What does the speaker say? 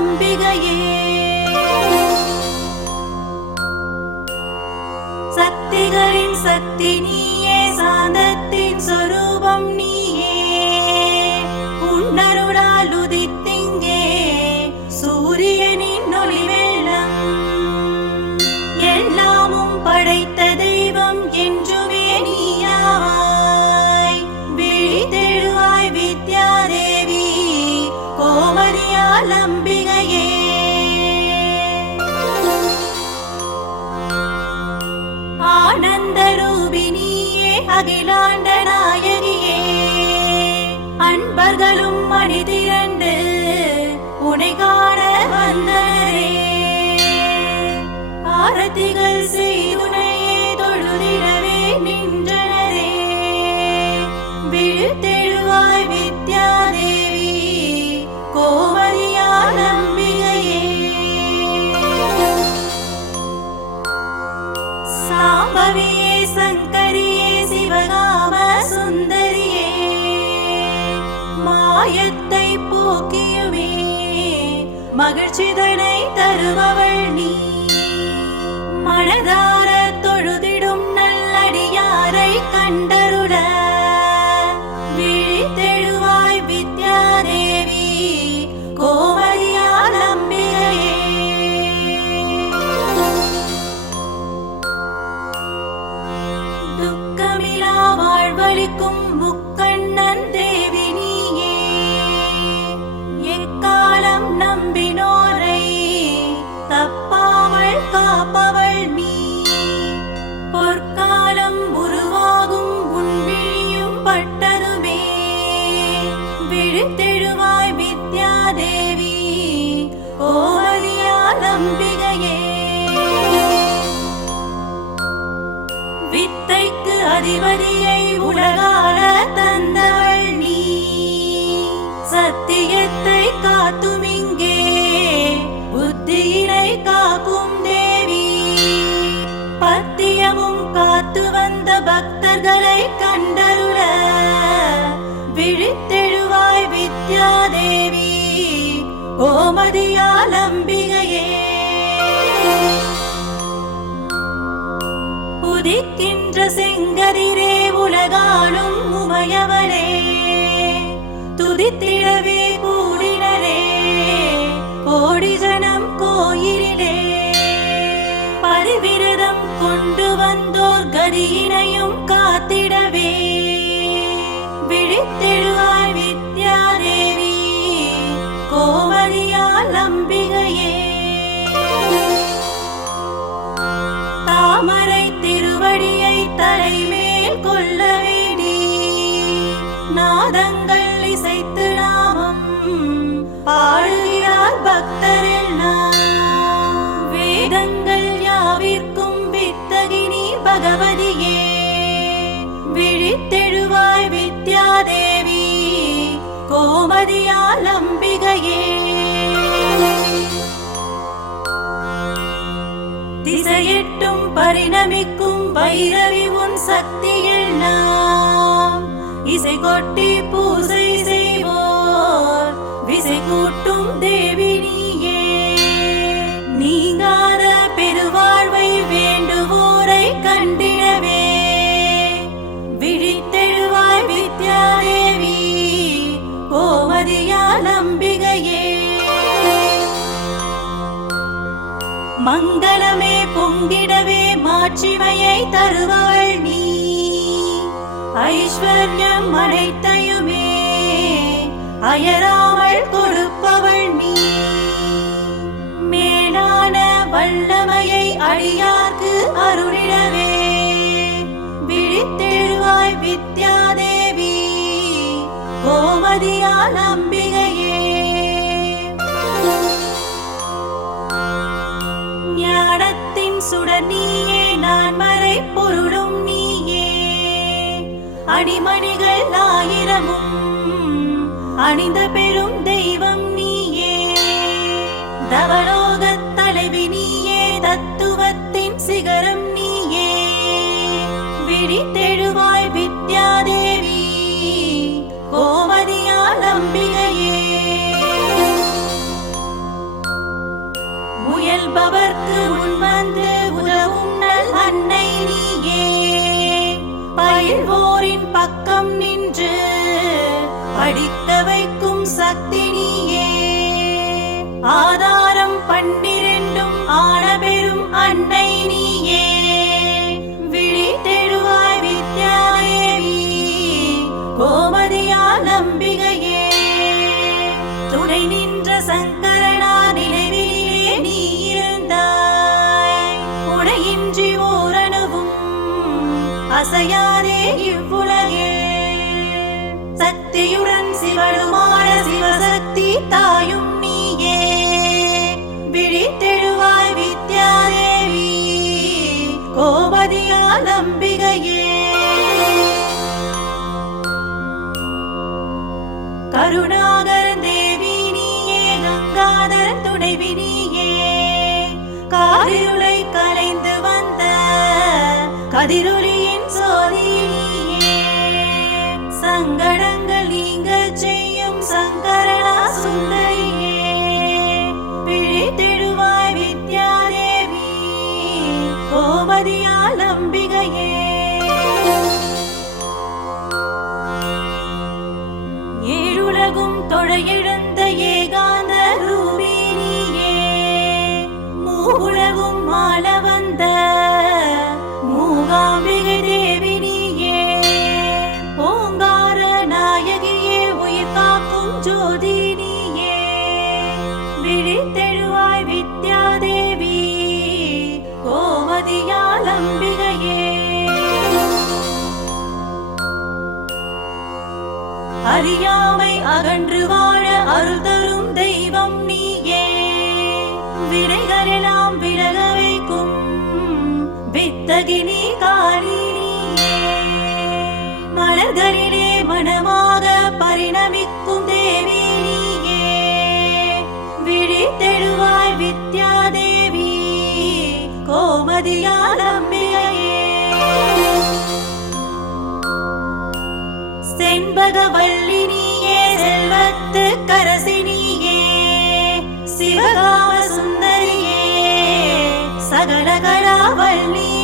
அம்பிகையே. சக்திகளின் சக்தி நீயே சாந்தத்தின் சொரூபம் நீயே. உன்னருளால் உதித்திங்கே சூரியனின் ஒளி வெள்ளம் எல்லாமும் படைத்த ஆனந்த அகிலாண்ட மாயத்தை மகிழ்ச்சி மகிழ்ச்சிதனை தருபவள் நீ. மனதார வித்யாதேவி ஓரியால் அம்பிகையே வித்தைக்கு அதிபதியை உலகால தந்தவள் நீ. சத்தியத்தை காத்தும் இங்கே புத்தியினை காக்கும் தேவி. பத்தியமும் காத்து வந்த பக்தர்களை கோமதியால் அம்பிகையே உதிக்கின்ற செங்கதிரே உலகாலும் உமையவரே துதித்திடவே கூடினரே. கோடி ஜனம் கோயிலிலே. பரிவிரதம் கொண்டு வந்தோர் கதியினையும் நாதங்கள் இசைத்து நாமம். பாடுகிறார் பக்தரெல்லாம் வேதங்கள் யாவிற்கும் வித்தகினி பகவதியே. விழித்தெழுவாய் வித்யாதேவி கோமதியால் அம்பிகையே. திசையெட்டும் பரிணமிக்கும் பைரவி உன் சக்தியில் நாம் இசை கொட்டி பூசை செய்வோர். விசை கூட்டும் தேவி நீயே. நீங்காத பெருவாழ்வை வேண்டுவோரை கண்டிடவே. விழித்தெழுவாய் வித்யா தேவி கோமதியா நம்பிகையே மங்களமே பொங்கிடவே மாட்சிமையை தருவாள் நீ. ஐஸ்வர்யம் அனைத்தையுமே அயராமல் கொடுப்பவள் நீ. மேலான வல்லமையை அடியார்க்கு அருளிடவே. விழித்தெழுவாய் வித்யாதேவி கோமதியால் அம்பிகையே. ஞானத்தின் சுடநீர் அடிமணிகள் ஆயிரமும் அணிந்த பெரும் தெய்வம் நீயே. தவலோக தலைவி நீயே தத்துவத்தின் சிகரம் நீயே. விழித்தெழுவாய் வித்யாதேவி கோமதியால் அம்பிகையே. முயல்பவர்க்கு முன் வந்து உதவும் நல் அன்னை நீயே. பயில்வோரின் பக்கம் நின்று படிக்க வைக்கும் சக்தி நீயே ஆதாரம் பன்னிரண்டும் ஆன பெரும் அன்னை நீயே விழித்தெழுவாய் வித்யாதேவி கோமதியா நம்பிகையே. துணை நின்ற சங்கரனா நினைவிலே நீ இருந்தாய். உடையின்றி ஓரணுவும் அசையா தாயும் நீயே. விழித்தெழுவாய் வித்யாதேவி கோபதியால் அம்பிகையே. கருணாகரன் தேவி நீயே கங்காதரன் துணைவி நீயே. காரிருளை கலைந்து வந்த கதிரொலியின் சோதி நீயே. சங்கடங்கள் அறியாமை அகன்று வாழ அருள் தரும் தெய்வம் நீயே. விரைகளெல்லாம் விலக வைக்கும் வித்தகினி காளி நீயே. மலர்களிலே மனமாக பரிணமிக்கும் தேவி நீயே. விழித்தெழுவாய் வித்யாதேவி கோமதியால் அம்பிகையே. செண்பகவல்ல கரசினியே சிவகாம சுந்தரியே சகலகலாவல்லி நீயே